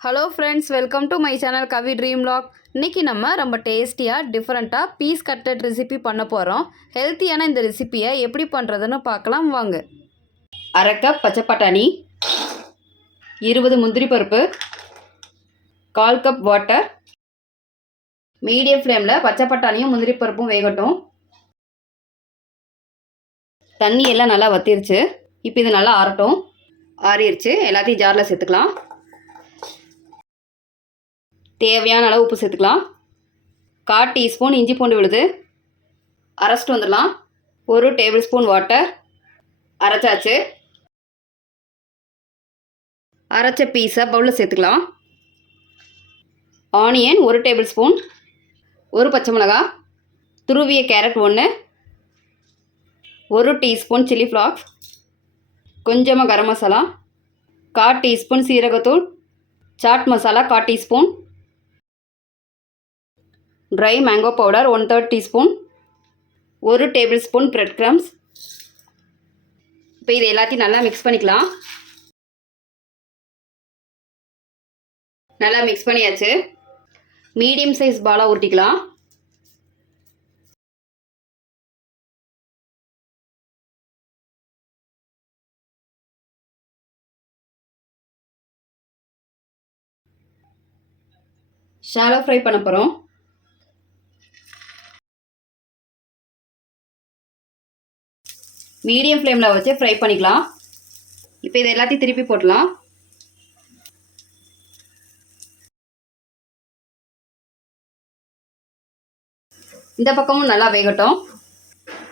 Hello friends welcome to my channel Kavi dream log இன்றைக்கி நம்ம ரொம்ப டேஸ்டியாக டிஃப்ரெண்ட்டாக பீஸ் கட்டட் ரெசிபி பண்ண போகிறோம் ஹெல்த்தியான இந்த ரெசிபியை எப்படி பண்ணுறதுன்னு பார்க்கலாம் வாங்க. அரை கப் பச்சை பட்டாணி இருபது முந்திரி பருப்பு கால் கப் வாட்டர் மீடியம் ஃப்ளேமில் பச்சை பட்டாணியும் முந்திரி பருப்பும் வேகட்டும். தண்ணி எல்லாம் நல்லா வத்திருச்சு. இப்போ இது நல்லா ஆறட்டும். ஆறிடுச்சு எல்லாத்தையும் ஜாரில் சேர்த்துக்கலாம். தேவையான அளவு உப்பு சேர்த்துக்கலாம். கால் டீஸ்பூன் இஞ்சி பூண்டு விழுது. அரைச்சிட்டு வந்துடலாம். ஒரு டேபிள் ஸ்பூன் வாட்டர். அரைச்சாச்சு. அரைச்ச பீஸை பவுலில் சேர்த்துக்கலாம். ஆனியன் ஒரு டேபிள் ஸ்பூன். ஒரு பச்சை மிளகா. துருவிய கேரட் ஒன்று. ஒரு டீஸ்பூன் சில்லி ஃப்ளாக்ஸ். கொஞ்சமாக கரம் மசாலா. கால் டீஸ்பூன் சீரகத்தூள். சாட் மசாலா கால் teaspoon. Dry mango powder one third teaspoon ஒரு டேபிள் ஸ்பூன் பிரெட் க்ரம்ஸ் இப்போ இது எல்லாத்தையும் நல்லா மிக்ஸ் பண்ணிக்கலாம். நல்லா மிக்ஸ் பண்ணியாச்சு. மீடியம் சைஸ் பாலாக உருட்டிக்கலாம். ஷாலோ ஃப்ரை பண்ண போகிறோம் மீடியம் ஃப்ளேமில் வச்சு ஃப்ரை பண்ணிக்கலாம். இப்போ இதை எல்லாத்தையும் திருப்பி போடலாம் இந்த பக்கமும் நல்லா வேகட்டும்.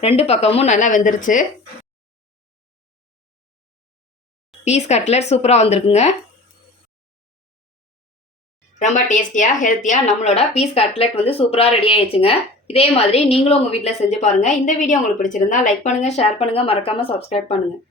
ரெண்டு பக்கமும் நல்லா வெந்துருச்சு. பீஸ் கட்லெட் சூப்பராக வந்திருக்குங்க. ரொம்ப டேஸ்டியாக ஹெல்த்தியாக நம்மளோட பீஸ் கட்லெட் வந்து சூப்பராக ரெடி ஆயிடுச்சுங்க. இதே மாதிரி நீங்களும் உங்கள் வீட்டில் செஞ்சு பாருங்கள் இந்த வீடியோ உங்களுக்கு பிடிச்சிருந்தா லைக் பண்ணுங்கள் ஷேர் பண்ணுங்கள் மறக்காமல் சப்ஸ்கிரைப் பண்ணுங்கள்